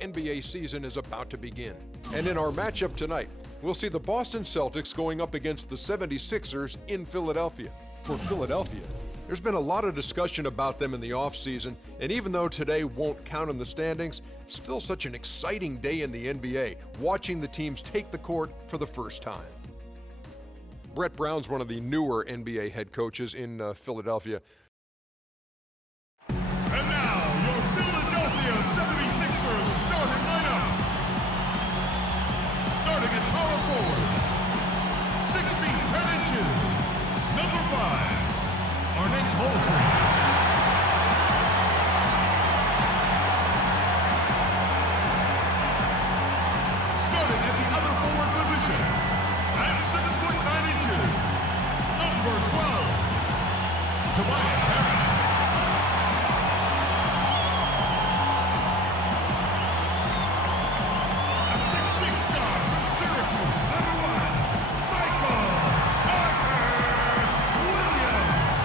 NBA season is about to begin. And in our matchup tonight, we'll see the Boston Celtics going up against the 76ers in Philadelphia. For Philadelphia, there's been a lot of discussion about them in the offseason, and even though today won't count in the standings, still such an exciting day in the NBA, watching the teams take the court for the first time. Brett Brown's one of the newer NBA head coaches in Philadelphia. And now, your Philadelphia 76ers starting lineup. Starting at power forward, 6 feet 10 inches, number 5, Arnett Moultrie. Starting at the other forward position, at 6 foot 9 inches, number 12, Tobias Harris. A 6'6" guard from Syracuse, number 1, Michael Williams.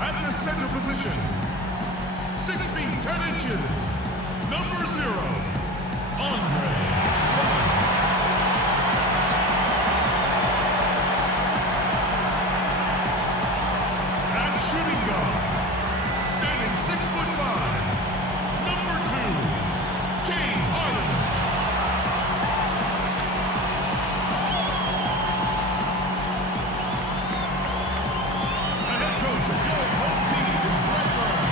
At the center position, 6 feet 10 inches, number 0, Andre. And shooting guard, standing 6'5", number 2, James Harden. The head coach of your home team is Brett Brown.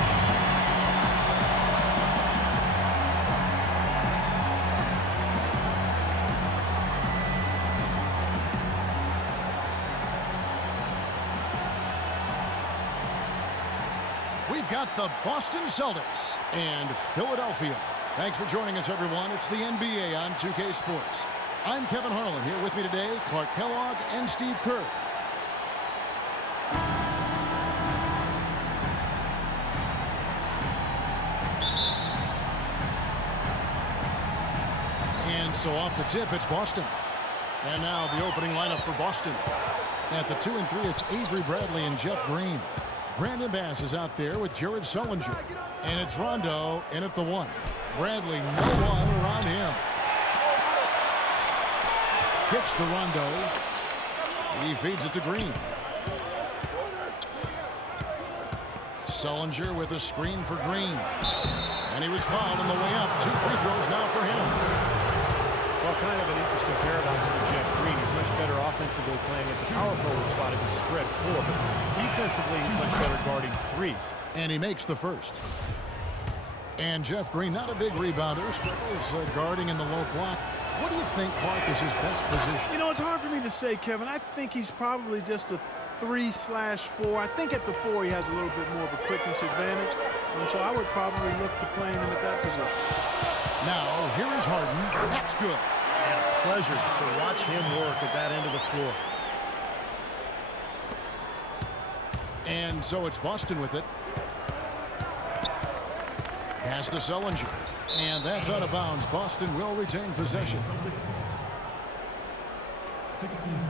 We've got the Boston Celtics and Philadelphia. Thanks for joining us, everyone. It's the NBA on 2K Sports. I'm Kevin Harlan. Here with me today, Clark Kellogg and Steve Kerr. And so off the tip, it's Boston. And now the opening lineup for Boston. At the 2 and 3, it's Avery Bradley and Jeff Green. Brandon Bass is out there with Jared Sullinger. And it's Rondo in at the 1. Bradley, no one around him. Kicks to Rondo. He feeds it to Green. Sullinger with a screen for Green. And he was fouled on the way up. 2 free throws now for him. Well, kind of an interesting paradox for Jeff Green. He's much better offensively playing at the power forward spot as a spread 4, but defensively he's much better guarding 3s. And he makes the first. And Jeff Green, not a big rebounder, struggles guarding in the low block. What do you think, Clark, is his best position? You know, it's hard for me to say, Kevin. I think he's probably just a 3/4. I think at the 4 he has a little bit more of a quickness advantage. And so I would probably look to playing him at that position. Now, here is Harden. That's good. And a pleasure to watch him work at that end of the floor. And so it's Boston with it. Pass to Sullinger. And that's out of bounds. Boston will retain possession. 16 seconds.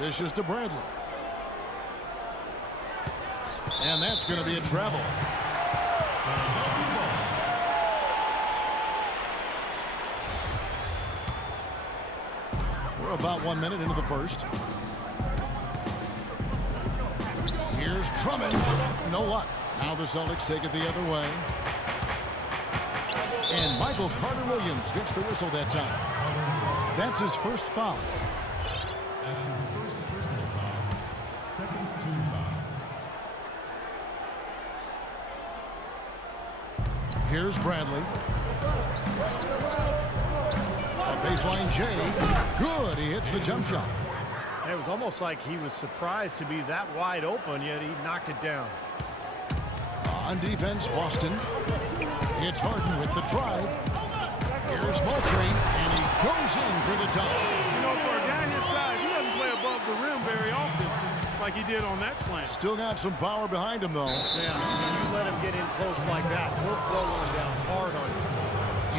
Dishes to Bradley. And that's going to be a travel. We're about 1 minute into the first. Here's Drummond. No luck. Now the Celtics take it the other way. And Michael Carter-Williams gets the whistle that time. That's his first foul. That's his first personal foul. Second team foul. Here's Bradley. A baseline J. Good. He hits the jump shot. It was almost like he was surprised to be that wide open, yet he knocked it down. On defense, Boston. It's Harden with the drive. Here's Moultrie, and he goes in for the dunk. You know, for a guy his size, he doesn't play above the rim very often. like he did on that slam. Still got some power behind him, though. Yeah, when you let him get in close like that, he'll throw one down hard on you.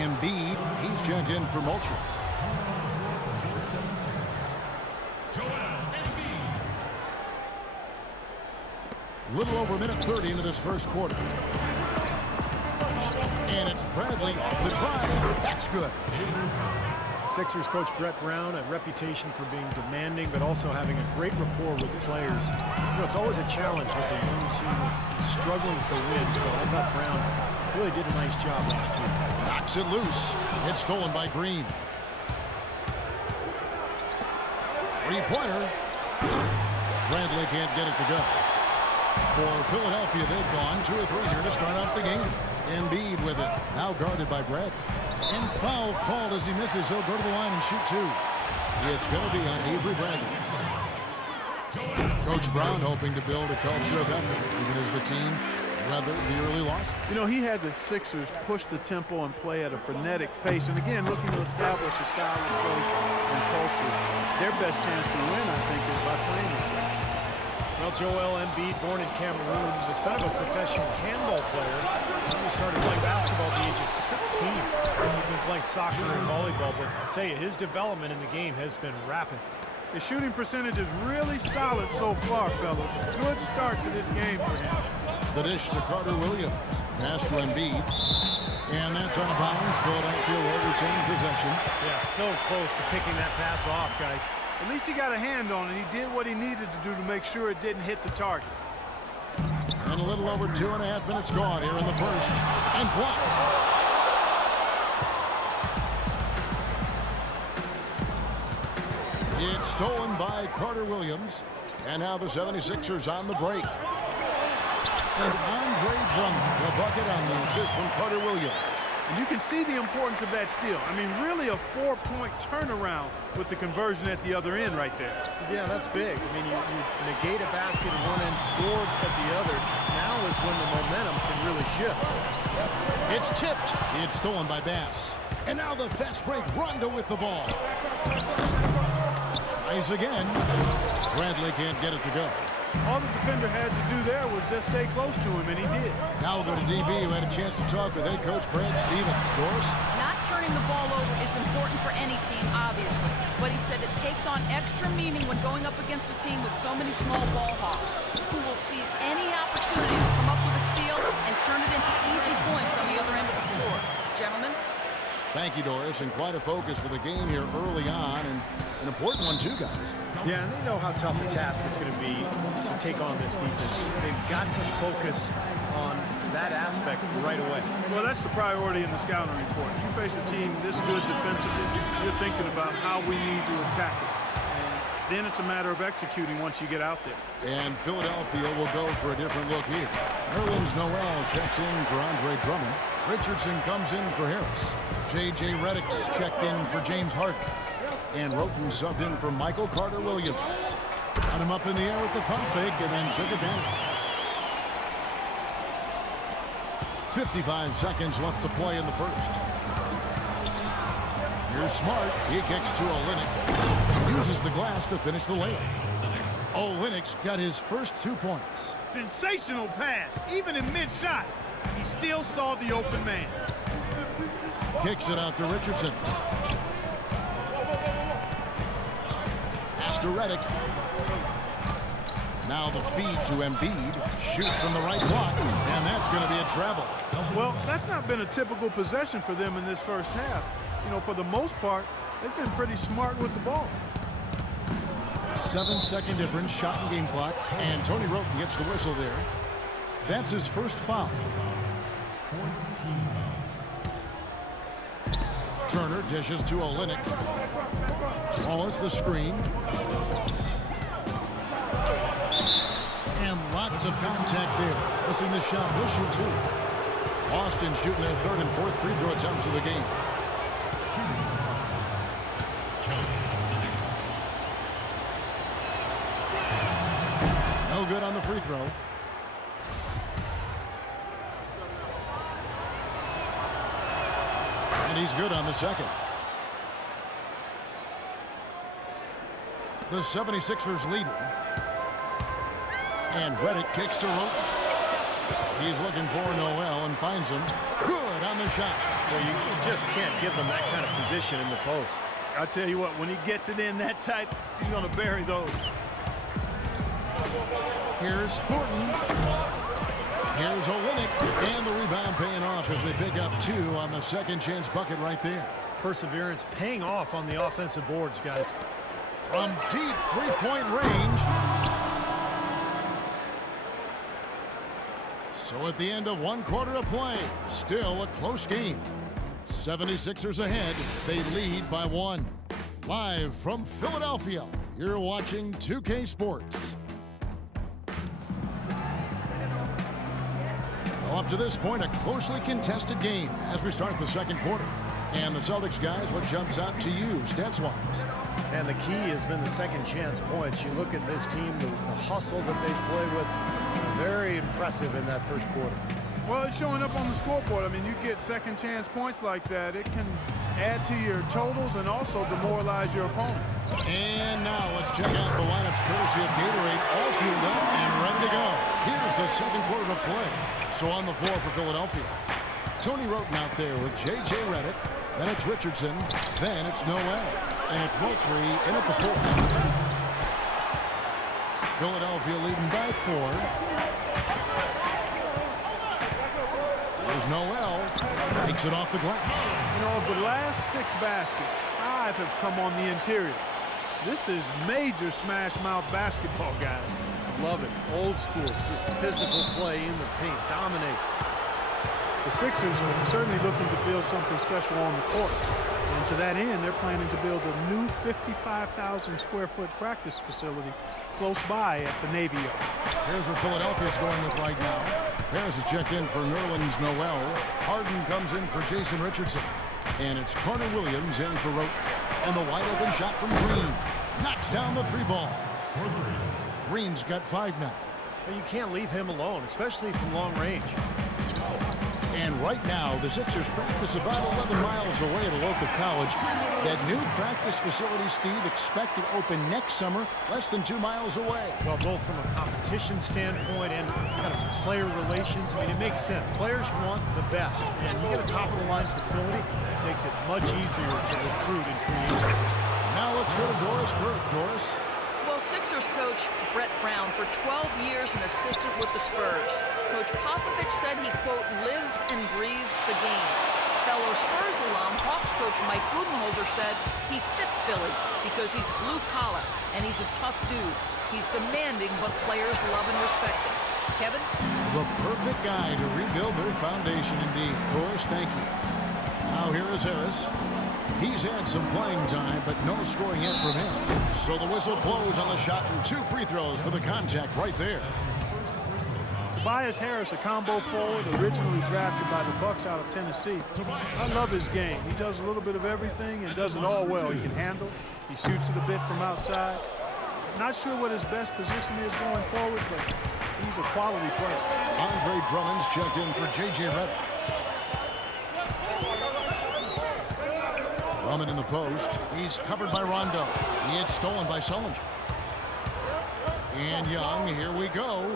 Embiid, he's checked in for Mulcher. Little over a minute 30 into this first quarter. And it's Bradley off the drive. That's good. Sixers coach Brett Brown, a reputation for being demanding, but also having a great rapport with players. You know, it's always a challenge with a young team struggling for wins, but I thought Brown really did a nice job last year. Knocks it loose. It's stolen by Green. Three-pointer. Bradley can't get it to go. For Philadelphia, they've gone 2 or 3 here to start out the game. Embiid with it. Now guarded by Bradley. And foul called as he misses. He'll go to the line and shoot 2. It's going to be on Avery Bradley. Coach Brown hoping to build a culture of effort, even as the team weathered the early losses. You know, he had the Sixers push the tempo and play at a frenetic pace. And again, looking to establish a style of play and culture. Their best chance to win, I think, is by playing it. Well, Joel Embiid, born in Cameroon, the son of a professional handball player. He started playing basketball at the age of 16. He's been playing soccer and volleyball, but I'll tell you, his development in the game has been rapid. His shooting percentage is really solid so far, fellas. Good start to this game for him. The dish to Carter Williams. Pass to Embiid. And that's on a bounce. Philadelphia will retain possession. Yeah, so close to picking that pass off, guys. At least he got a hand on it. He did what he needed to do to make sure it didn't hit the target. And a little over 2.5 minutes gone here in the first. And blocked. It's stolen by Carter Williams. And now the 76ers on the break. And Andre Drummond, the bucket on the assist from Carter Williams. And you can see the importance of that steal. I mean, really a 4-point turnaround with the conversion at the other end right there. Yeah, that's big. I mean, you negate a basket at one end, score at the other. Now is when the momentum can really shift. It's tipped. It's stolen by Bass. And now the fast break. Rondo with the ball. Tries again. Bradley can't get it to go. All the defender had to do there was just stay close to him, and he did. Now we'll go to DB, who had a chance to talk with head coach Brad Stevens. Doris? Not turning the ball over is important for any team, obviously. But he said it takes on extra meaning when going up against a team with so many small ball hawks, who will seize any opportunity to come up with a steal and turn it into easy points on the other end of the floor. Gentlemen? Thank you, Doris, and quite a focus for the game here early on, and an important one too, guys. Yeah, and they know how tough a task it's going to be to take on this defense. They've got to focus on that aspect right away. Well, that's the priority in the scouting report. You face a team this good defensively, you're thinking about how we need to attack it. And then it's a matter of executing once you get out there. And Philadelphia will go for a different look here. Nerlens Noel checks in for Andre Drummond. Richardson comes in for Harris. J.J. Redick's checked in for James Harden. And Roten subbed in for Michael Carter-Williams. Got him up in the air with the pump fake and then took advantage. 55 seconds left to play in the first. Here's Smart. He kicks to Olynyk. Uses the glass to finish the layup. Olynyk's got his first 2 points. Sensational pass. Even in mid-shot, he still saw the open man. Kicks it out to Richardson. Pass to Redick. Now the feed to Embiid. Shoots from the right block, and that's going to be a travel. Well, that's not been a typical possession for them in this first half. You know, for the most part, they've been pretty smart with the ball. 7-second difference, shot and game clock, and Tony Roten gets the whistle there. That's his first foul. Turner dishes to Olynyk. Wallace the screen. And lots of contact there. Missing the shot. He'll shoot 2. Boston shooting their third and fourth free throw attempts of the game. No good on the free throw. And he's good on the second. The 76ers lead it. And Reddick kicks to Roten. He's looking for Noel and finds him. Good on the shot. Well, you just can't give them that kind of position in the post. I'll tell you what, when he gets it in that tight, he's going to bury those. Here's Thornton. Here's Olynyk. And the rebound paying off as they pick up 2 on the second chance bucket right there. Perseverance paying off on the offensive boards, guys. From deep three-point range. So at the end of 1 quarter of play, still a close game. 76ers ahead. They lead by 1. Live from Philadelphia, you're watching 2K Sports. Well, up to this point, a closely contested game as we start the second quarter. And the Celtics, guys, what jumps out to you stats-wise? And the key has been the second chance points. You look at this team, the hustle that they play with, very impressive in that first quarter. Well, it's showing up on the scoreboard. I mean, you get second chance points like that, it can add to your totals and also demoralize your opponent. And now let's check out the lineups courtesy of Gatorade, all fueled up and ready to go. Here's the second quarter of play. So on the floor for Philadelphia, Tony Roten out there with J.J. Redick. Then it's Richardson. Then it's Noel. And it's Moultrie in at the 4. Philadelphia leading by 4. There's Noel. Takes it off the glass. You know, of the last 6 baskets, 5 have come on the interior. This is major smash mouth basketball, guys. Love it. Old school. Just physical play in the paint. Dominate. The Sixers are certainly looking to build something special on the court. And to that end, they're planning to build a new 55,000 square foot practice facility close by at the Navy Yard. Here's what Philadelphia's going with right now. Harris is checked in for Nerlens Noel. Harden comes in for Jason Richardson. And it's Carter Williams in for Roten. And the wide open shot from Green. Knocks down the 3 ball. Green's got 5 now. But you can't leave him alone, especially from long range. And right now, the Sixers practice about 11 miles away at a local college. That new practice facility, Steve, expected to open next summer, less than 2 miles away. Well, both from a competition standpoint and kind of player relations, I mean, it makes sense. Players want the best, and you get a top-of-the-line facility, it makes it much easier to recruit in free agency. Now let's go to Doris Burke. Doris? Well, Sixers coach Brett Brown for 12 years an assistant with the Spurs. Coach Popovich said he, quote, lives and breathes the game. Fellow Spurs alum, Hawks coach Mike Budenholzer said he fits Philly because he's blue-collar and he's a tough dude. He's demanding, but players love and respect him. Kevin? The perfect guy to rebuild their foundation, indeed. Doris, thank you. Now here is Harris. He's had some playing time, but no scoring yet from him. So the whistle blows on the shot and 2 free throws for the contact right there. Tobias Harris, a combo forward, originally drafted by the Bucks out of Tennessee. I love his game. He does a little bit of everything and does it all well. He can handle. He shoots it a bit from outside. Not sure what his best position is going forward, but he's a quality player. Andre Drummond's checked in for J.J. Redick. Drummond in the post. He's covered by Rondo. He had stolen by Sullinger. And Young, here we go.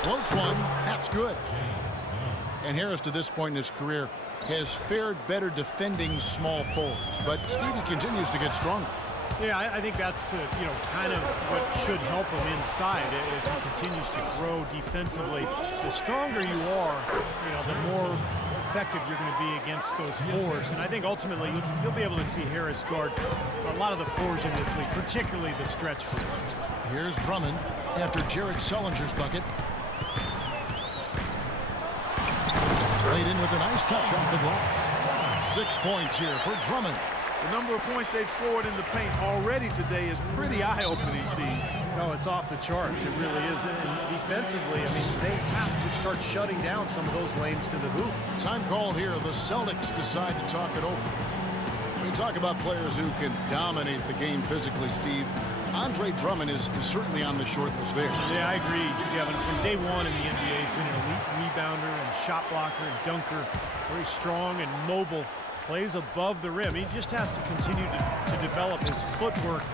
Floats one. That's good. And Harris, to this point in his career, has fared better defending small forwards. But Stevie continues to get stronger. Yeah, I think that's kind of what should help him inside as he continues to grow defensively. The stronger you are, the more effective you're going to be against those fours. And I think ultimately you'll be able to see Harris guard a lot of the fours in this league, particularly the stretch fours. Here's Drummond after Jared Sullinger's bucket. Played in with a nice touch off the glass. 6 points here for Drummond. The number of points they've scored in the paint already today is pretty eye-opening, Steve. No, it's off the charts. It really is. And defensively, I mean, they have to start shutting down some of those lanes to the hoop. Time called here. The Celtics decide to talk it over. We talk about players who can dominate the game physically, Steve. Andre Drummond is certainly on the short list there. Yeah, I agree, Kevin. From day one in the NBA, he's been an elite rebounder and shot blocker and dunker. Very strong and mobile. Plays above the rim. He just has to continue to develop his footwork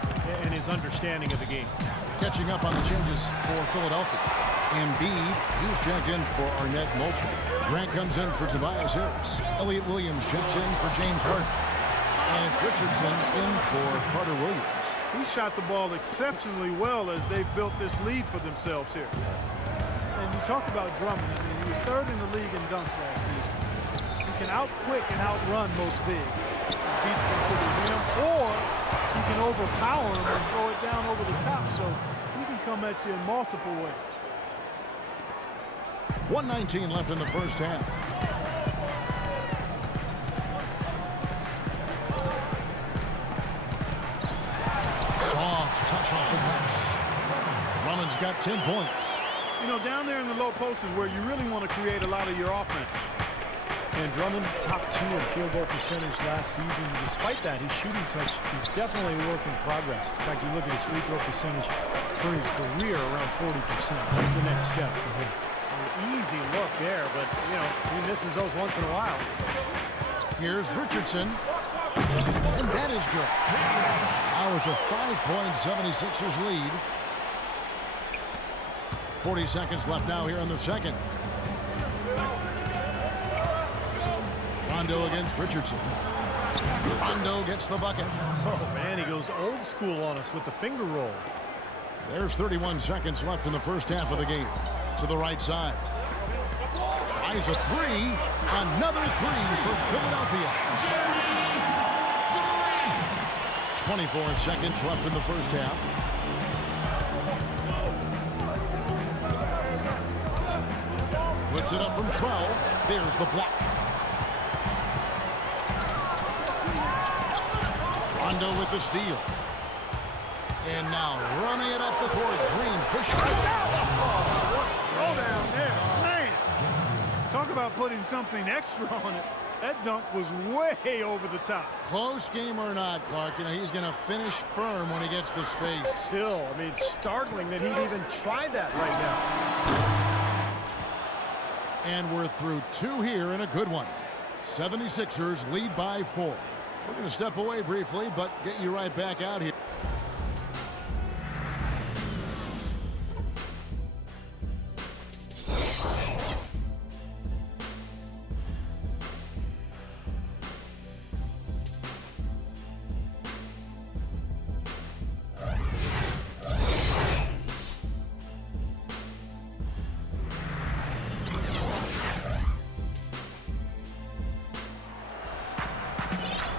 and his understanding of the game. Catching up on the changes for Philadelphia. Embiid, he's checked in for Arnett Moultrie. Grant comes in for Tobias Harris. Elliott Williams checks in for James Harden. And it's Richardson in for Carter Williams. He shot the ball exceptionally well as they've built this lead for themselves here. And you talk about Drummond. I mean, he was third in the league in dunks last season. He can out-quick and outrun most big. He beats them to the rim, or he can overpower them and throw it down over the top. So he can come at you in multiple ways. 1:19 left in the first half. Soft touch off the glass. Drummond's got 10 points. You know, down there in the low post is where you really want to create a lot of your offense. And Drummond top 2 in field goal percentage last season. Despite that, his shooting touch is definitely a work in progress. In fact, you look at his free throw percentage for his career, around 40%. That's the next step for him. An easy look there, but, you know, he misses those once in a while. Here's Richardson. And that is good. Now it's a 5-point 76ers lead. 40 seconds left now here in the second. Rondo against Richardson. Rondo gets the bucket. Oh, man, he goes old school on us with the finger roll. There's 31 seconds left in the first half of the game. To the right side. Tries a three. Another three for Philadelphia. 24 seconds left in the first half. Puts it up from 12. There's the block. Rondo with the steal. And now running it up the court. Green pushing it down. Throw down there. Man, talk about putting something extra on it. That dunk was way over the top. Close game or not, Clark, you know, he's going to finish firm when he gets the space. Still, I mean, startling that he'd even try that right now. And we're through 2 here and a good one. 76ers lead by 4. We're going to step away briefly, but get you right back out here.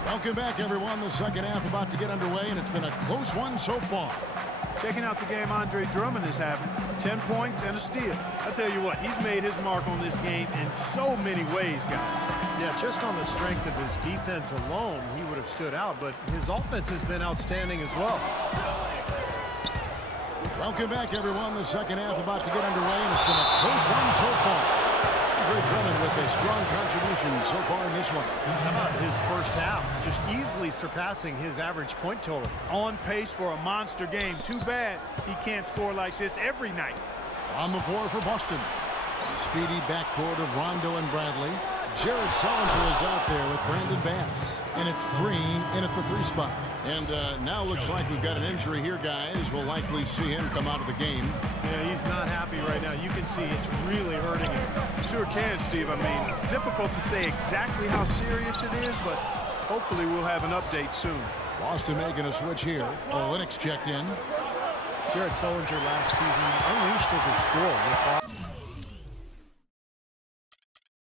Welcome back, everyone. The second half about to get underway, and it's been a close one so far. Checking out the game Andre Drummond is having. 10 points and a steal. I tell you what, he's made his mark on this game in so many ways, guys. Yeah, just on the strength of his defense alone, he would have stood out, but his offense has been outstanding as well. Welcome back, everyone. The second half about to get underway, and it's been a close one so far. Andre Drummond with a strong contribution so far in this one. How about his first half? Just easily surpassing his average point total. On pace for a monster game. Too bad he can't score like this every night. On the floor for Boston. Speedy backcourt of Rondo and Bradley. Jared Sullinger is out there with Brandon Bass. And it's Green in at the 3 spot. And now looks like we've got an injury here, guys. We'll likely see him come out of the game. Yeah, he's not happy right now. You can see it's really hurting him. Sure can, Steve. I mean, it's difficult to say exactly how serious it is, but hopefully we'll have an update soon. Boston making a switch here. Olenek checked in. Jared Sullinger last season unleashed as a scorer with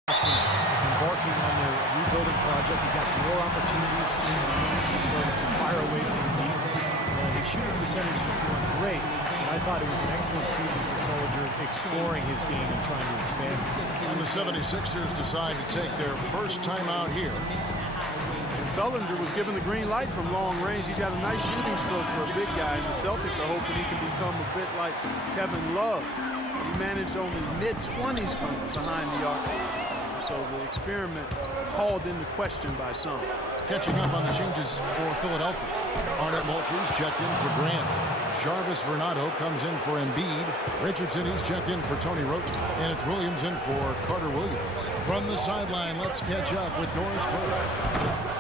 Boston embarking on their rebuilding project. He got more opportunities in the game. He started to fire away from deep. His shooting percentage was going great. And I thought it was an excellent season for Sullinger, exploring his game and trying to expand it. And the 76ers decide to take their first time out here. And Sullinger was given the green light from long range. He's got a nice shooting stroke for a big guy, and the Celtics are hoping he can become a bit like Kevin Love. He managed only mid-20s from behind the arc. So the experiment called into question by some. Catching up on the changes for Philadelphia. Arnett Moultrie's checked in for Grant. Jarvis Vernado comes in for Embiid. Richardson, he's checked in for Tony Roten. And it's Williams in for Carter Williams. From the sideline, let's catch up with Doris Burke.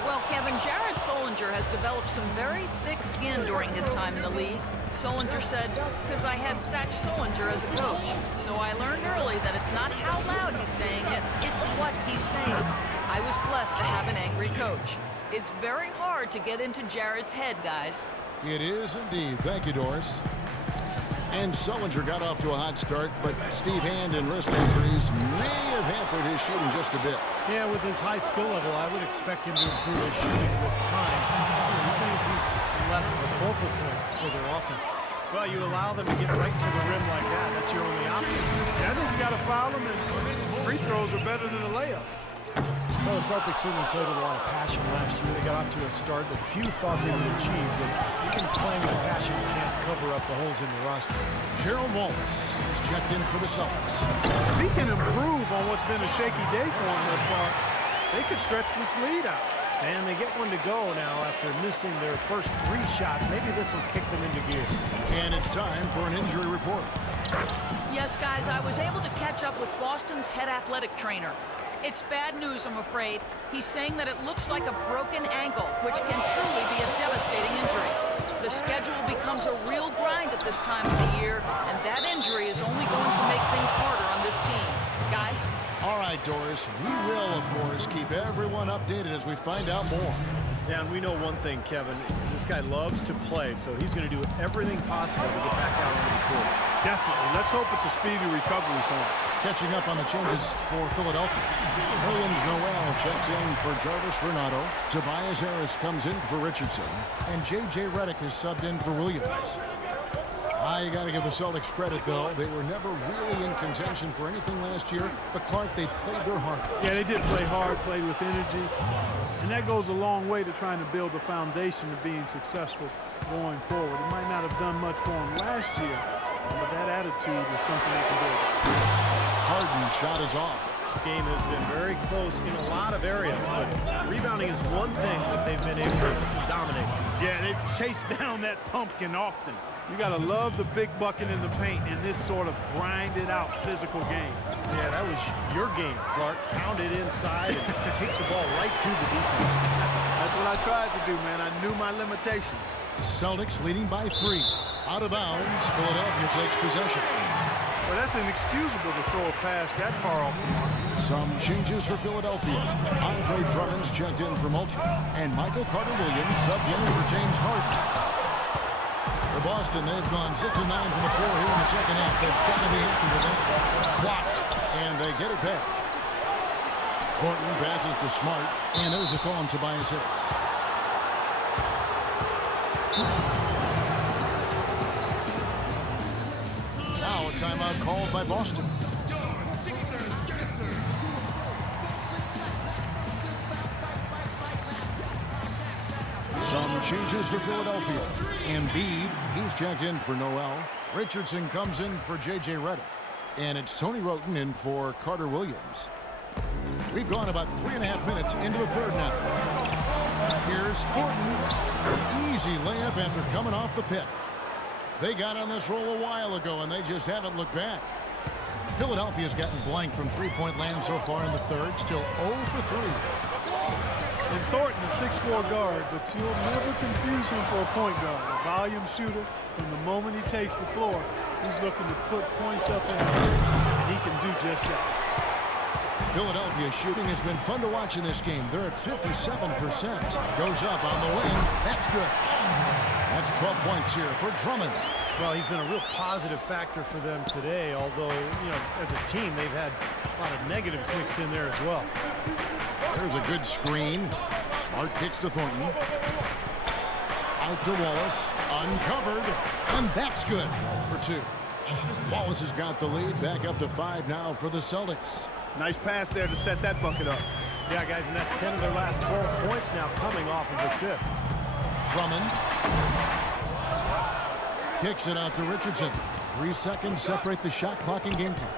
Well, Kevin, Jared Solinger has developed some very thick skin during his time in the league. Solinger said, because I had Satch Solinger as a coach. So I learned early that it's not how loud he's saying it, it's what he's saying. I was blessed to have an angry coach. It's very hard to get into Jared's head, guys. It is indeed. Thank you, Doris. And Solinger got off to a hot start, but Steve Hand and wrist injuries may have hampered his shooting just a bit. Yeah, with his high skill level, I would expect him to improve his shooting with time, even if he's less of a focal point for their offense. Well, you allow them to get right to the rim like that. That's your only option. Yeah, I think you got to foul them, and free throws are better than a layup. Well, the Celtics certainly played with a lot of passion last year. They got off to a start that few thought they would achieve, but even playing with passion can't cover up the holes in the roster. Gerald Wallace is checked in for the Celtics. If he can improve on what's been a shaky day for him thus far, they could stretch this lead out. And they get one to go now after missing their first 3 shots. Maybe this will kick them into gear. And it's time for an injury report. Yes, guys, I was able to catch up with Boston's head athletic trainer. It's bad news, I'm afraid. He's saying that it looks like a broken ankle, which can truly be a devastating injury. The schedule becomes a real grind at this time of the year, and that injury is only going to make things harder on this team. Guys? All right, Doris, we will, of course, keep everyone updated as we find out more. Yeah, and we know one thing, Kevin. This guy loves to play, so he's going to do everything possible to get back out onto the court. Definitely. Let's hope it's a speedy recovery for him. Catching up on the changes for Philadelphia. Williams Noel checks in for Jarvis Vernado. Tobias Harris comes in for Richardson. And J.J. Redick is subbed in for Williams. You got to give the Celtics credit, though. They were never really in contention for anything last year, but Clark, they played their heart out. Yeah, they did play hard, played with energy, and that goes a long way to trying to build a foundation of being successful going forward. It might not have done much for them last year, but that attitude is something they can build. Harden's shot is off. This game has been very close in a lot of areas, but rebounding is one thing that they've been able to dominate. Yeah, they've chased down that pumpkin often. You got to love the big bucket in the paint in this sort of grinded-out physical game. Yeah, that was your game, Clark. Pound it inside and take the ball right to the defense. That's what I tried to do, man. I knew my limitations. Celtics leading by 3. Out of bounds, Philadelphia takes possession. Well, that's inexcusable to throw a pass that far off the mark. Some changes for Philadelphia. Andre Drummond's checked in for Moultrie, and Michael Carter-Williams subbed in for James Harden. For Boston, they've gone 6 and 9 from the floor here in the second half. They've got to be hitting with it. Blocked, and they get it back. Thornton passes to Smart, and there's a call on Tobias Harris. Now a timeout called by Boston. Some changes for Philadelphia. Embiid, he's checked in for Noel. Richardson comes in for J.J. Redick. And it's Tony Roten in for Carter Williams. We've gone about 3.5 minutes into the third now. Here's Thornton. Easy layup after coming off the pick. They got on this roll a while ago, and they just haven't looked back. Philadelphia's gotten blank from three-point land so far in the third. Still 0 for 3. And Thornton, a 6'4" guard, but you'll never confuse him for a point guard. A volume shooter, from the moment he takes the floor, he's looking to put points up in the hurry, and he can do just that. Philadelphia shooting has been fun to watch in this game. They're at 57%. Goes up on the wing. That's good. That's 12 points here for Drummond. Well, he's been a real positive factor for them today, although, you know, as a team, they've had a lot of negatives mixed in there as well. There's a good screen. Smart kicks to Thornton. Out to Wallace. Uncovered. And that's good for 2. Wallace has got the lead. Back up to 5 now for the Celtics. Nice pass there to set that bucket up. Yeah, guys, and that's 10 of their last 12 points now coming off of assists. Drummond. Kicks it out to Richardson. 3 seconds separate the shot clock and game clock.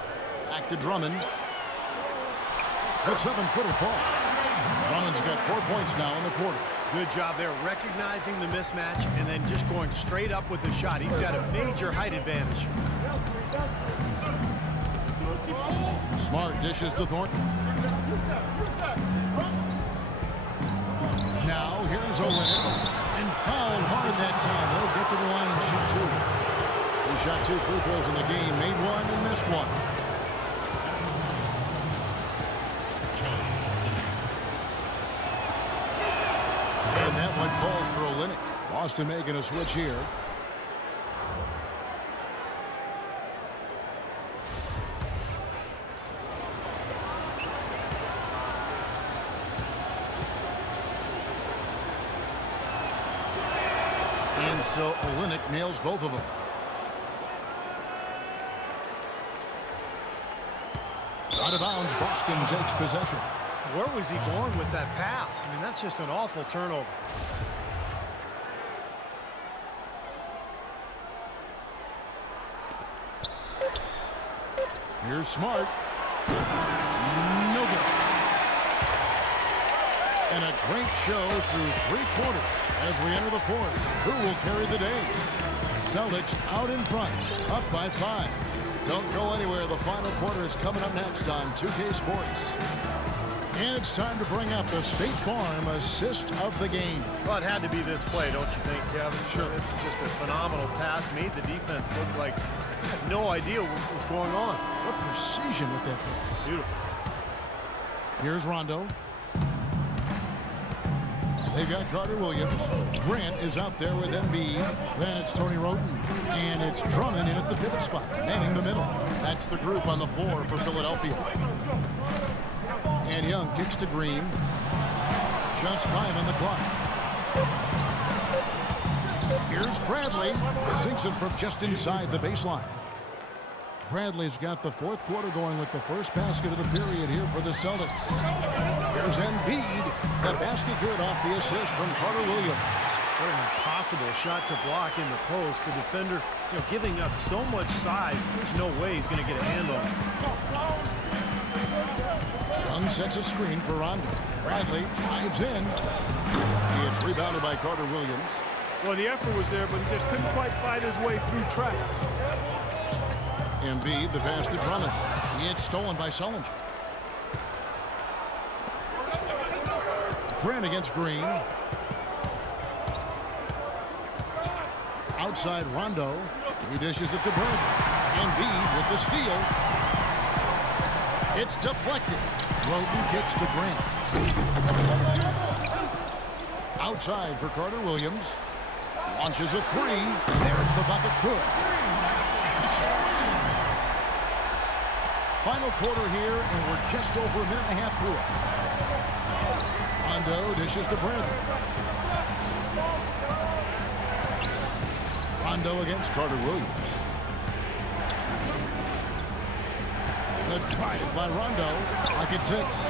Back to Drummond. The 7-footer falls. Drummond's got 4 points now in the quarter. Good job there recognizing the mismatch and then just going straight up with the shot. He's got a major height advantage. Smart dishes to Thornton. Now Here's Olynyk. And fouled hard that time. He'll get to the line and shoot two. He shot 2 free throws in the game. Made one and missed one. And that one falls for Olynyk. Boston making a switch here. And so Olynyk nails both of them. Out of bounds, Boston takes possession. Where was he going with that pass? I mean, that's just an awful turnover. Here's Smart. No good. And a great show through 3 quarters as we enter the 4th. Who will carry the day? Celtics out in front, up by 5. Don't go anywhere. The final quarter is coming up next on 2K Sports. And it's time to bring up the State Farm assist of the game. Well, it had to be this play, don't you think, Kevin? Sure. This is just a phenomenal pass. Made the defense look like they had no idea what was going on. What precision with that pass. Beautiful. Here's Rondo. They've got Carter Williams. Grant is out there with Embiid. Then it's Tony Roten. And it's Drummond in at the pivot spot, manning the middle. That's the group on the floor for Philadelphia. And Young kicks to Green. Just 5 on the clock. Here's Bradley. Sinks it from just inside the baseline. Bradley's got the 4th quarter going with the first basket of the period here for the Celtics. Here's Embiid. The basket good off the assist from Carter Williams. What an impossible shot to block in the post. The defender, giving up so much size, there's no way he's going to get a hand on it. Young sets a screen for Rondo. Bradley drives in. He gets rebounded by Carter Williams. Well, the effort was there, but he just couldn't quite fight his way through traffic. Embiid, the pass to Drummond. It's stolen by Sullinger. Grant against Green. Outside Rondo. He dishes it to Bradley. Embiid with the steal. It's deflected. Roten kicks to Grant. Outside for Carter Williams. Launches a 3. There's the bucket. Good. Final quarter here, and we're just over a minute and a half through it. Rondo dishes to Bradley. Rondo against Carter Williams. The drive by Rondo. Bucket 6.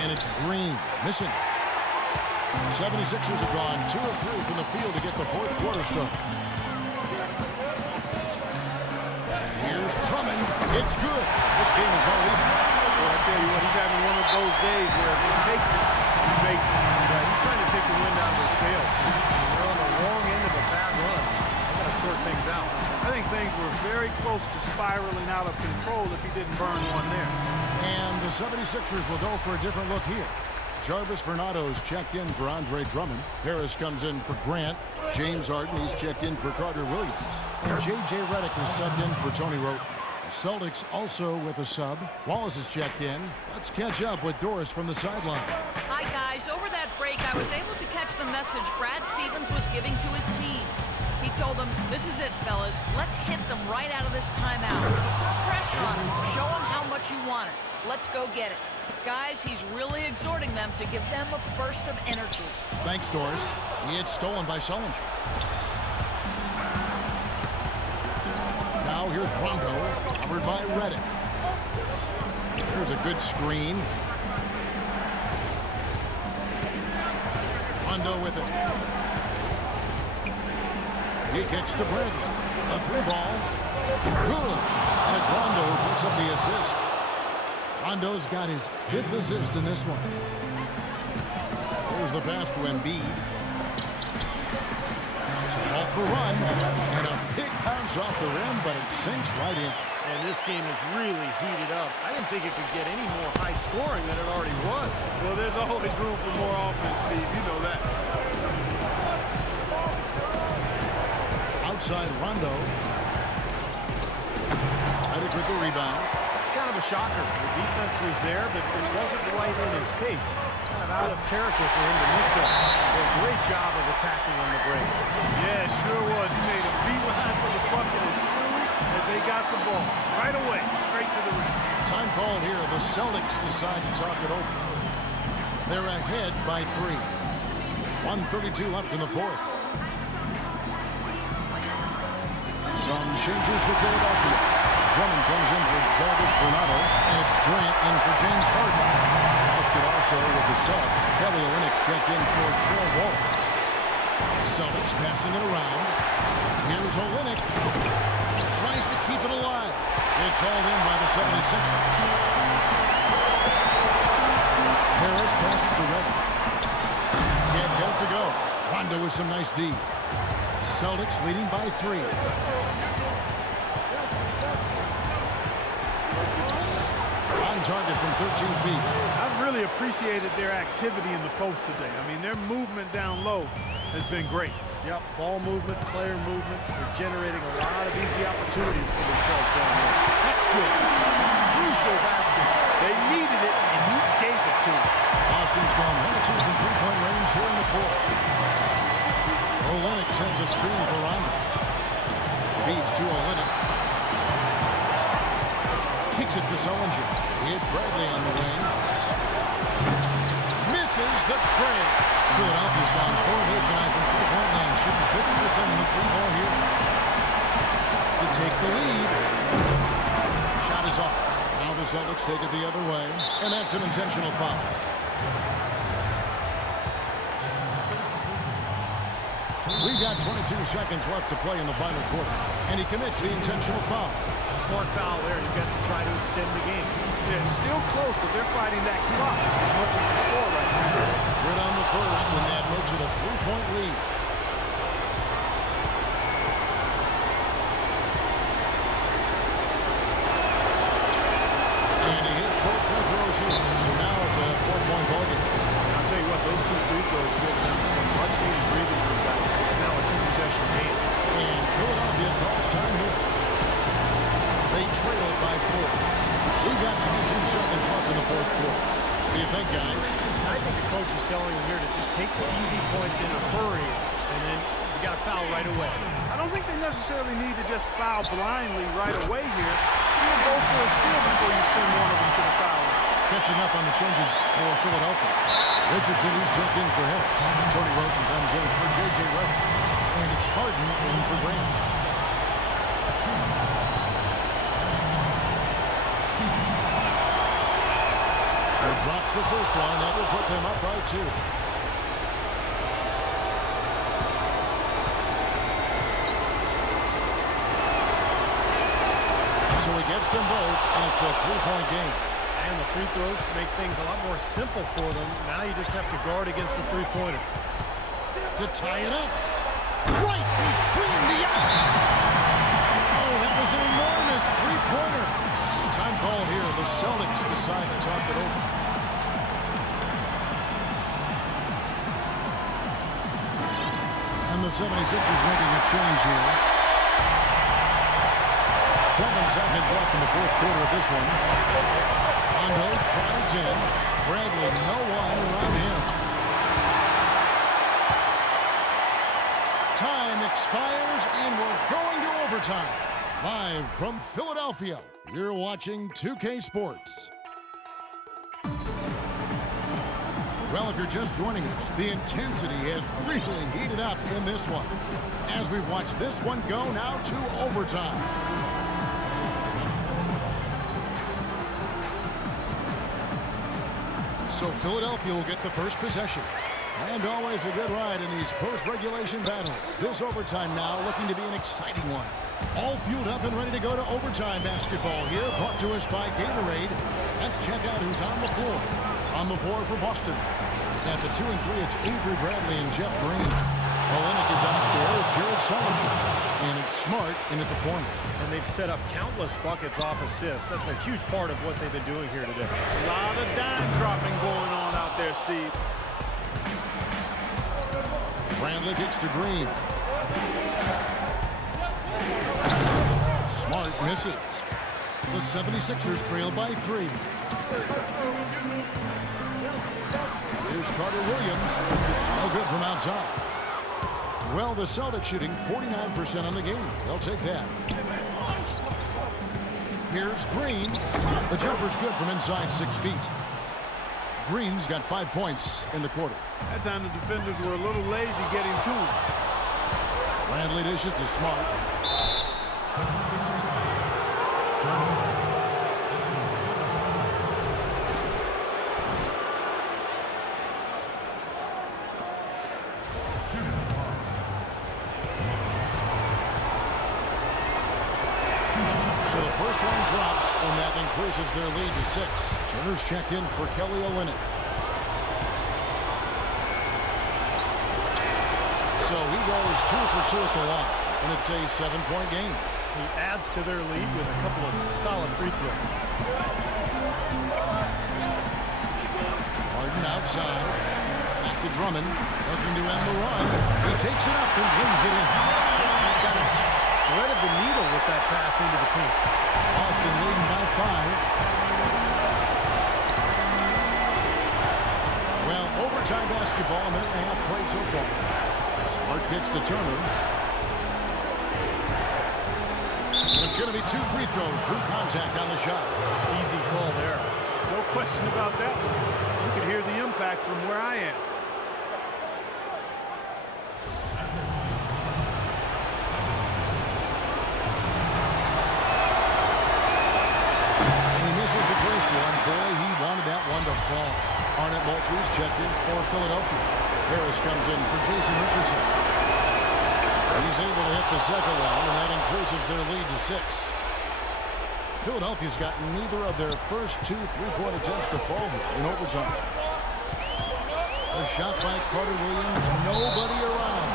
And it's Green. Missing. The 76ers have gone 2 of 3 from the field to get the 4th quarter started. Here's Drummond. It's good. This game is all even. Well, I tell you what, he's having one of those days where if he takes it, he makes it. Yeah, he's trying to take the wind out of their sails. They're on the wrong end of a bad run. They've got to sort things out. I think things were very close to spiraling out of control if he didn't burn one there. And the 76ers will go for a different look here. Jarvis Fernando's checked in for Andre Drummond. Harris comes in for Grant. James Harden, he's checked in for Carter Williams. And J.J. Redick is subbed in for Tony Roten. The Celtics also with a sub. Wallace is checked in. Let's catch up with Doris from the sideline. Hi, guys. Over that break, I was able to catch the message Brad Stevens was giving to his team. He told them, this is it, fellas. Let's hit them right out of this timeout. Put some pressure on them. Show them how much you want it. Let's go get it. Guys, he's really exhorting them to give them a burst of energy. Thanks, Doris. It's stolen by Sullinger. Now here's Rondo, covered by Redick. There's a good screen. Rondo with it. He kicks to Bradley. A 3-ball. Good. And it's Rondo who picks up the assist. Rondo's got his 5th assist in this one. Here's the pass to Embiid. It's off the run. And a big bounce off the rim, but it sinks right in. And this game is really heated up. I didn't think it could get any more high scoring than it already was. Well, there's always room for more offense, Steve. You know that. outside Rondo. Redick with the rebound. It's kind of a shocker. The defense was there, but it wasn't right in his face. Kind of out of character for him to miss that. A great job of attacking on the break. Yeah, sure was. He made a beeline for the bucket as soon as they got the ball. Right away, straight to the rim. Time called here. The Celtics decide to talk it over. They're ahead by 3. 1:32 left in the fourth. Some changes for Philadelphia. Drummond comes in for Jarvis Renato, and it's Grant in for James Harden. Boston also with the sub. Kelly Olynyk checked in for Joe Wallace. Celtics passing it around. Here's Olynyk. Tries to keep it alive. It's hauled in by the 76ers. Harris passes to Reddick. Can't get it to go. Rondo with some nice D. Celtics leading by 3. On target from 13 feet. I've really appreciated their activity in the post today. I mean, their movement down low has been great. Yep, ball movement, player movement. They're generating a lot of easy opportunities for themselves down there. That's good. Crucial basket. They needed it, and he gave it to them. Boston's gone 1 or 2 from three-point range here in the fourth. Olynyk sends a screen for Rondo. Feeds to Olynyk. Kicks it to Sullinger. It's Bradley on the wing. Misses the tray. Philadelphia's gone 4 of 8 tonight from three-point line, shooting 50% in the free ball here to take the lead. Shot is off. Now the Celtics take it the other way, and that's an intentional foul. We've got 22 seconds left to play in the final quarter, and he commits the intentional foul. Smart foul there. You've got to try to extend the game. Yeah, it's still close, but they're fighting that clock as much as the score right now. Good on the first, and that makes it a 3-point lead. And he hits both free throws here, so now it's a 4-point ball game. I'll tell you what, those 2 free throws give them some much-needed breathing room, guys. It's now a 2-possession game. And Philadelphia calls time here. They trail by 4. We've got 22 seconds left in the fourth quarter. What do you think, guys? I think the coach is telling them here to just take the easy points in a hurry, and then you got to foul right away. I don't think they necessarily need to just foul blindly right away here. You can go for a steal before you send one of them to the foul line. Catching up on the changes for Philadelphia. Richardson, he's checked in for Harris. Tony Roten comes in for J.J. Redick. And it's Harden in for Grant. He drops the first one. That will put them up by 2. So he gets them both, and it's a 3-point game. And the free throws make things a lot more simple for them. Now you just have to guard against the three-pointer. To tie it up. Right between the eyes. Oh, that was an enormous three-pointer. Time call here. The Celtics decide to talk it over. And the 76ers making a change here. 7 seconds left in the fourth quarter of this one. Rondo drives in. Bradley, no one around him. Time expires, and we're going to overtime. Live from Philadelphia, you're watching 2K Sports. Well, if you're just joining us, the intensity has really heated up in this one. As we watch this one go now to overtime. So Philadelphia will get the first possession. And always a good ride in these post-regulation battles. This overtime now looking to be an exciting one. All fueled up and ready to go to overtime basketball here, brought to us by Gatorade. Let's check out who's on the floor. On the floor for Boston. At the 2 and 3, it's Avery Bradley and Jeff Green. Olynyk is out there with Jared Sullinger. And it's Smart in at the point. And they've set up countless buckets off assists. That's a huge part of what they've been doing here today. A lot of dime dropping going on out there, Steve. Bradley kicks to Green. Smart misses. The 76ers trail by 3. Here's Carter Williams. No good from outside. Well, the Celtics shooting 49% on the game. They'll take that. Here's Green. The jumper's good from inside 6 feet. Green's got 5 points in the quarter. That time the defenders were a little lazy getting to him. Bradley dishes to Smart. So the first one drops, and that increases their lead to 6. Turner's checked in for Kelly Olynyk. So he goes 2 for 2 at the line, and it's a 7-point game. He adds to their lead with a couple of solid free throws. Harden outside. Back to Drummond. Looking to end the run. He takes it up and brings it in. Threaded the needle with that pass into the paint. Boston leading by 5. Well, overtime basketball, a minute and a half played so far. Smart gets to Turner. And it's going to be 2 free throws. Drew contact on the shot. Easy call there. No question about that one. You can hear the impact from where I am. And he misses the first one. Boy, he wanted that one to fall. Arnett Moultries checked in for Philadelphia. Harris comes in for Jason Richardson. He's able to hit the second one, and that increases their lead to 6. Philadelphia's got neither of their first 2 3-point attempts to fall here in overtime. A shot by Carter Williams, nobody around.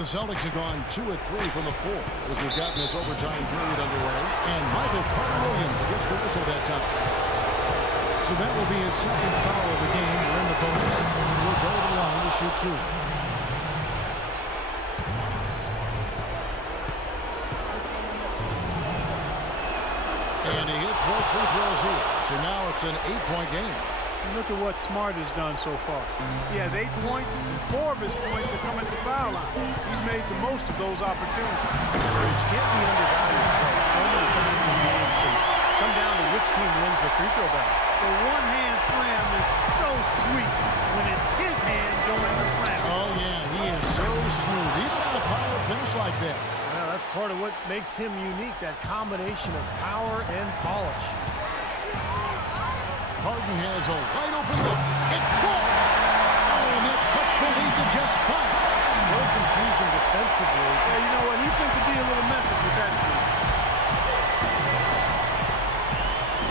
The Celtics have gone 2 of 3 from the 4 as we've gotten this overtime period underway. And Michael Carter Williams gets the whistle that time. So that will be his second foul of the game. We're in the bonus. We'll go to the line to shoot 2. And he hits both free throws here. So now it's an 8-point game. And look at what Smart has done so far. He has 8 points, and 4 of his points have come at the foul line. He's made the most of those opportunities. Which can't be undervalued. So many times in the game can come down to which team wins the free throw battle. The one-hand slam is so sweet when it's his hand doing the slam. Oh, yeah, he is so smooth. Even on a power finish like that. Well, that's part of what makes him unique, that combination of power and polish. Harden has a wide open look. It falls. Oh, and that cuts the lead to just 5. No confusion defensively. Yeah, you know what? He sent the D a little message with that.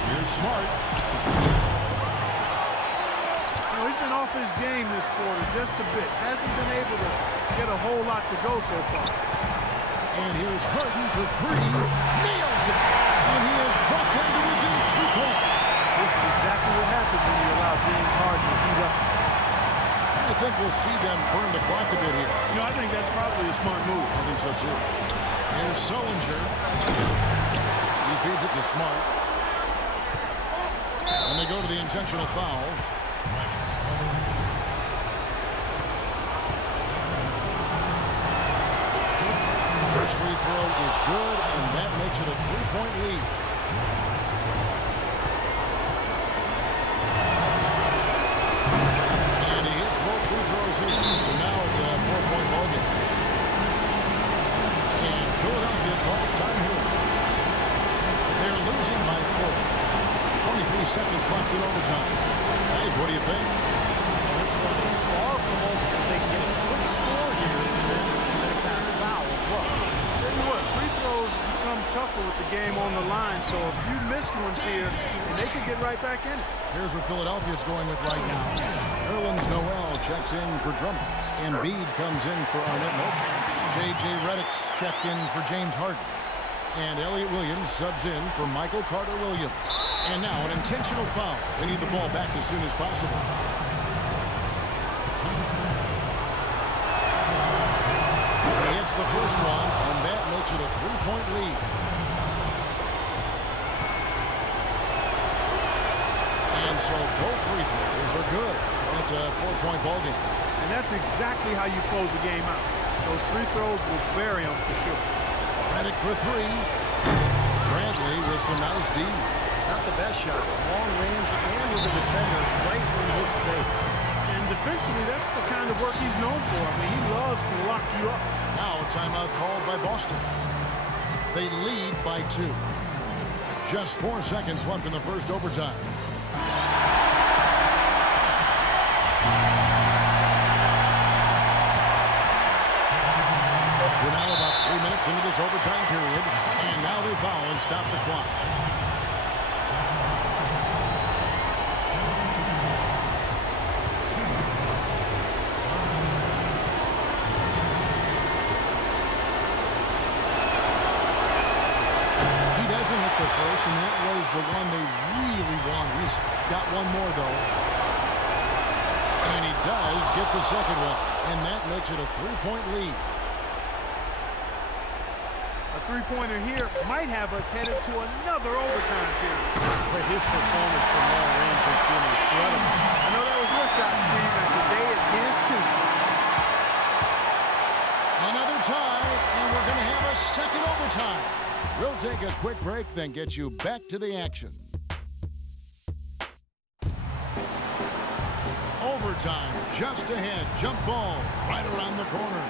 Here's Smart. You know, he's been off his game this quarter just a bit. Hasn't been able to get a whole lot to go so far. And here's Harden for 3. Nails it. And he has brought them to within 2 points. This is exactly what happens when you allow James Harden to heat up. I think we'll see them burn the clock a bit here. You know, I think that's probably a smart move. I think so, too. Here's Sullinger. He feeds it to Smart. And they go to the intentional foul. First free throw is good, and that makes it a 3-point lead. And he hits both free throws here, so now it's a 4-point ballgame. And Philadelphia calls time here. They're losing by 4. 23 seconds left in overtime. Guys, what do you think? This one is far from over. They can get a quick score here and then a fast foul as well. Tell you what, free throws become tougher with the game on the line, so if you missed ones here, and they could get right back in it. Here's what Philadelphia's going with right now. Nerlens Noel checks in for Drummond. Embiid comes in for Arnett Moultrie. J.J. Redick's checked in for James Harden. And Elliott Williams subs in for Michael Carter Williams. And now an intentional foul. They need the ball back as soon as possible. hits the first one, and that makes it a 3-point lead. And so both free throws are good. That's a 4-point ball game. And that's exactly how you close a game out. Those free throws will bury them for sure. Redick for three. Bradley with some nice D. Not the best shot. Long range and with the defender right in his space. And defensively, that's the kind of work he's known for. I mean, he loves to lock you up. Now a timeout called by Boston. They lead by 2. Just 4 seconds left in the first overtime. We're now about 3 minutes into this overtime period, and now they foul and stop the clock. He doesn't hit the first, and that was the one they really wanted. He's got one more, though. And he does get the second one, and that makes it a 3-point lead. A three-pointer here might have us headed to another overtime period. But his performance from long range has been incredible. I know that was your shot, Steve, and today it's his too. Another tie, and we're going to have a second overtime. We'll take a quick break, then get you back to the action. Overtime, just ahead. Jump ball, right around the corner.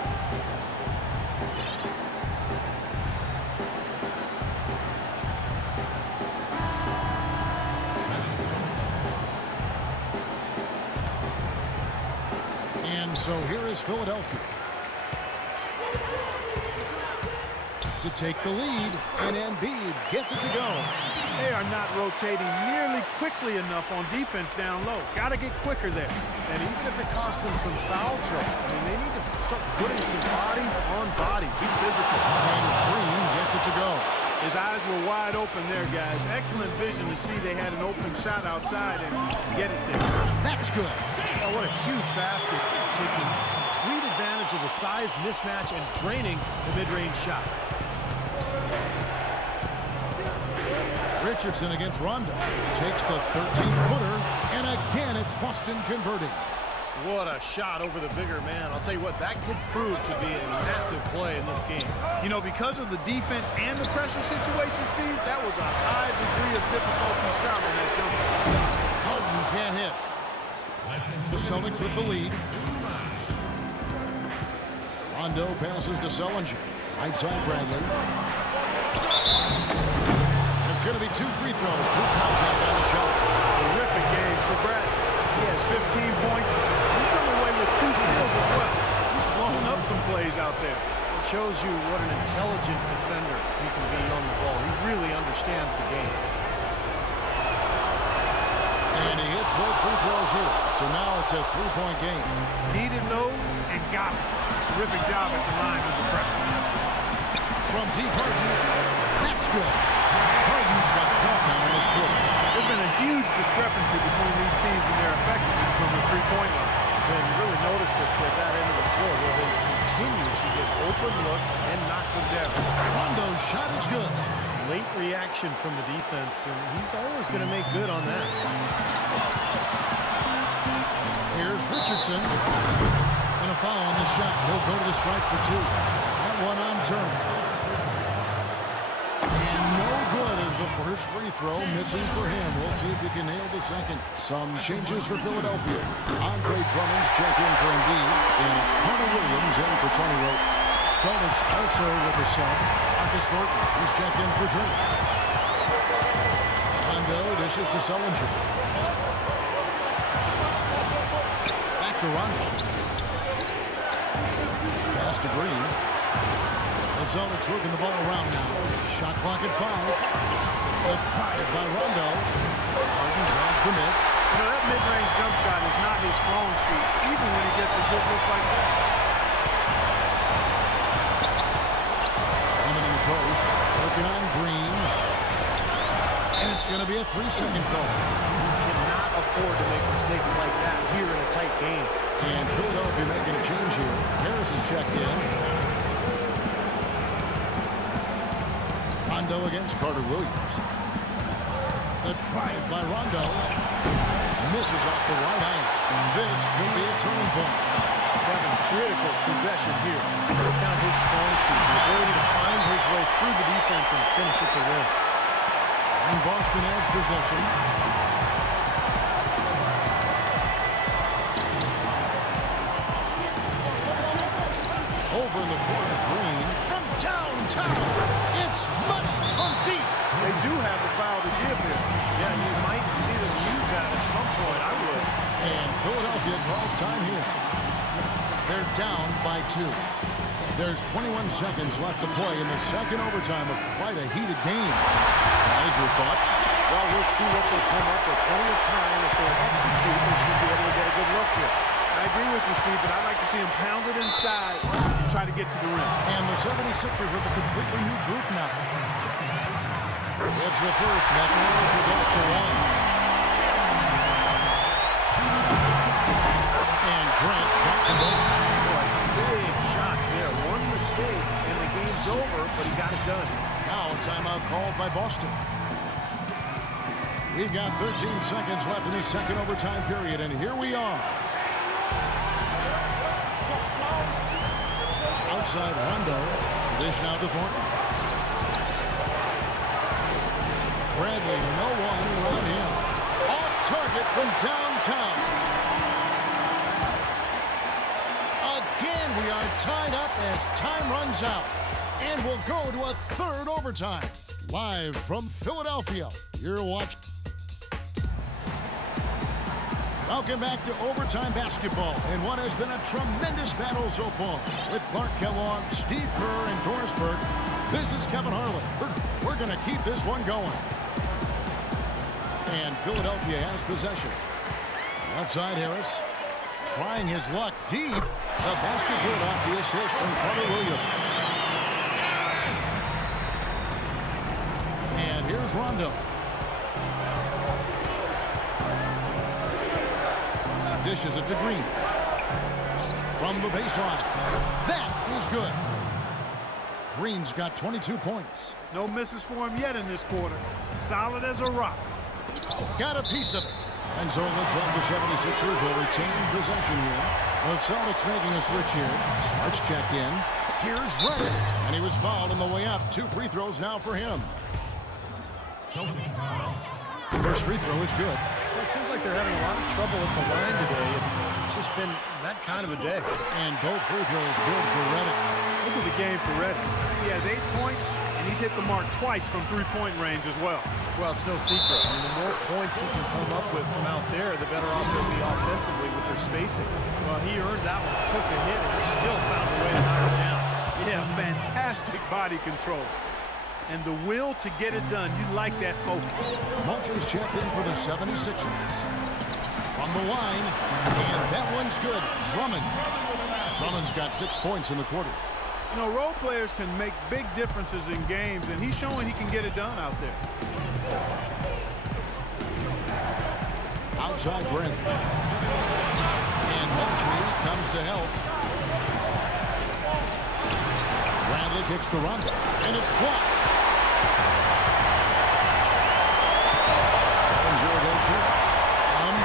And so here is Philadelphia to take the lead, and Embiid gets it to go. They are not rotating nearly quickly enough on defense down low. Got to get quicker there. And even if it costs them some foul trouble, I mean, they need to start putting some bodies on bodies. Be physical. And Green gets it to go. His eyes were wide open there, guys. Excellent vision to see they had an open shot outside and get it there. That's good. Oh, what a huge basket. Taking complete advantage of the size mismatch and draining the mid-range shot. Richardson against Rondo. Takes the 13-footer, and again it's Boston converting. What a shot over the bigger man. I'll tell you what, that could prove to be a massive play in this game. You know, because of the defense and the pressure situation, Steve, that was a high degree of difficulty shot on that jumper. Harden can't hit. The Celtics with the lead. Rondo passes to Sullinger. Right side Bradley. And it's going to be 2 free throws. True contact on the shot. Terrific game for Brad. He has 15 points. He's coming away with 2 steals as well. He's blowing up some plays out there. It shows you what an intelligent defender he can be on the ball. He really understands the game. And he hits both free throws here. So now it's a 3-point game. Needed those and got them. Terrific job at the line under pressure. From deep Harden. That's good. Harden's got 12 now in this quarter. There's been a huge discrepancy between these teams and their effectiveness from the three-point line. And you really notice it at that end of the floor where they continue to get open looks and knock them down. Rondo's shot is good. Late reaction from the defense, and he's always going to make good on that. Here's Richardson. And a foul on the shot. He'll go to the strike for 2. That one on Turner. And no good as the first free throw missing for him. We'll see if he can nail the second. Some changes for Philadelphia. Andre Drummond's check in for Embiid. And it's Carter Williams in for Tony Rote. Celtics also with a sub. Marcus Thornton is checked in for Turner. Rondo dishes to Sullinger. Back to Rondo. Pass to Green. The Celtics working the ball around now. Shot clock at 5. The drive by Rondo. Harden grabs the miss. You know, that mid-range jump shot is not his strong suit, even when he gets a good look like that. Coming in the post. Working on Green. And it's going to be a 3-second call. You cannot afford to make mistakes like that here in a tight game. And Philadelphia making a change here. Harris is checked in. Rondo against Carter Williams. The drive by Rondo. Misses off the right angle. And this could be a turning point. Having critical possession here. It's kind of his strong suit, the ability to find his way through the defense and finish at the rim. And Boston has possession. Over in the corner, Green. From downtown, it's money from deep. They do have the foul to give here. Yeah, you might see them use that at some point. I would. And Philadelphia calls time here. They're down by 2. There's 21 seconds left to play in the second overtime of quite a heated game. Guys, your thoughts? Well, we'll see what they come up with. Plenty of time. If they execute, they should be able to get a good look here. I agree with you, Steve, but I'd like to see him pound it inside and try to get to the rim. And the 76ers with a completely new group now. It's the first. That narrows the gap to 1. And Grant drops them both. Boy, big shots there. One mistake, and the game's over, but he got it done. Now a timeout called by Boston. We've got 13 seconds left in the second overtime period, and here we are. Outside Rondo. This now to Thornton. Bradley, no one around him. Off target from downtown. Again, we are tied up as time runs out. And we'll go to a third overtime. Live from Philadelphia, you're watching. Welcome back to overtime basketball in what has been a tremendous battle so far. With Clark Kellogg, Steve Kerr, and Doris Burke, this is Kevin Harlan. We're going to keep this one going. And Philadelphia has possession. Left side Harris, trying his luck deep. The basket good off the assist from Carter Williams. And here's Rondo. Dishes it to Green. From the baseline. That is good. Green's got 22 points. No misses for him yet in this quarter. Solid as a rock. Got a piece of it. And so it looks like the 76ers will retain possession here. The Celtics making a switch here. Smart's checked in. Here's Redick. And he was fouled on the way up. 2 free throws now for him. First free throw is good. It seems like they're having a lot of trouble at the line today. It's just been that kind of a day. And both free throws good for Redick. Look at the game for Redick. He has 8 points, and he's hit the mark twice from three-point range as well. Well, it's no secret. I mean, the more points he can come up with from out there, the better off they'll be offensively with their spacing. Well, he earned that one, took the hit, and still found a way to knock it down. Yeah, fantastic body control. And the will to get it done. You like that focus. Moultrie's checked in for the 76ers. From the line, and that one's good. Drummond's got 6 points in the quarter. You know, role players can make big differences in games, and he's showing he can get it done out there. Outside Brent. And Moultrie comes to help. Bradley kicks to Rondo, and it's blocked.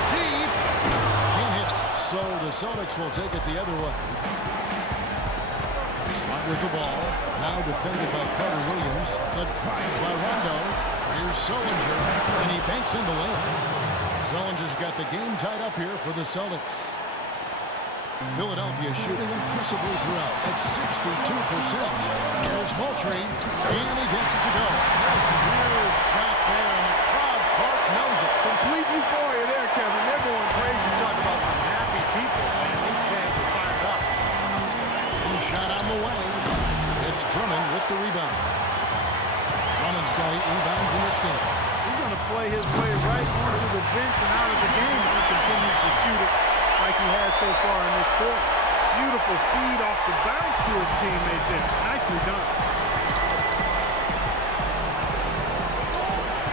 Deep. Can't hit. So the Celtics will take it the other way. Smart with the ball. Now defended by Carter Williams. The drive by Rondo. Here's Sullinger. And he banks in the lane. Sullinger's got the game tied up here for the Celtics. Philadelphia shooting impressively throughout at 62%. Here's Moultrie. And he gets it to go. Huge shot there. And the crowd, Clark knows it. Complete euphoria there, Kevin. They're going crazy. Talk about some happy people, man. These fans are fired up. And shot on the way. It's Drummond with the rebound. Drummond's got 8 rebounds in this game. He's going to play his way right onto the bench and out of the game if he continues to shoot it like he has so far in this quarter. Beautiful feed off the bounce to his teammate there. Nicely done.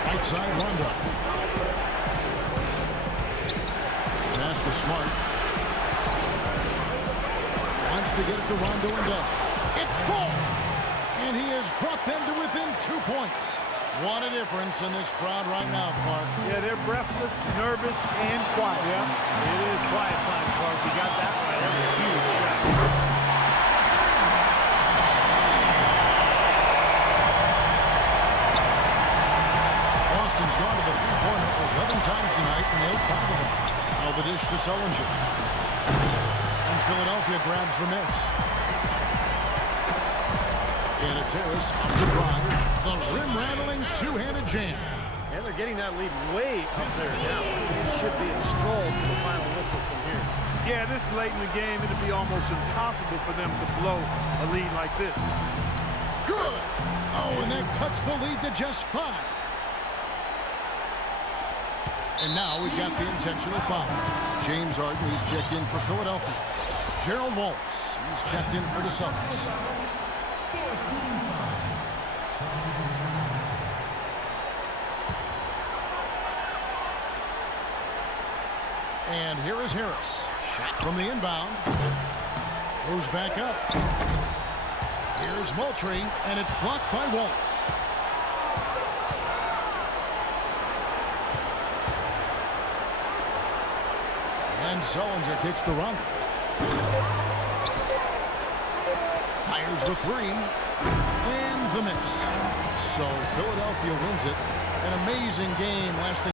Right side Rondo. Pass to Smart. Wants to get it to Rondo and does. It falls. And he has brought them to within 2 points. What a difference in this crowd right now, Clark. Yeah, they're breathless, nervous, and quiet. Yeah, it is quiet time, Clark. You got that right. That was a huge shot. Boston's gone to the three-pointer 11 times tonight, and nailed 5 of them. Now the dish to Sullinger. And Philadelphia grabs the miss. And it's Harris up the drive. The rim-rattling two-handed jam. And they're getting that lead way up there now. It should be a stroll to the final whistle from here. Yeah, this late in the game, it'd be almost impossible for them to blow a lead like this. Good! Oh, and that cuts the lead to just 5. And now we've got the intentional foul. James Harden, he's checked in for Philadelphia. Gerald Wallace, he's checked in for the Celtics. And here is Harris. Shot from the inbound. Goes back up. Here's Moultrie, and it's blocked by Wallace. And Sullinger kicks the run. Fires the 3. And the miss. So Philadelphia wins it. An amazing game lasting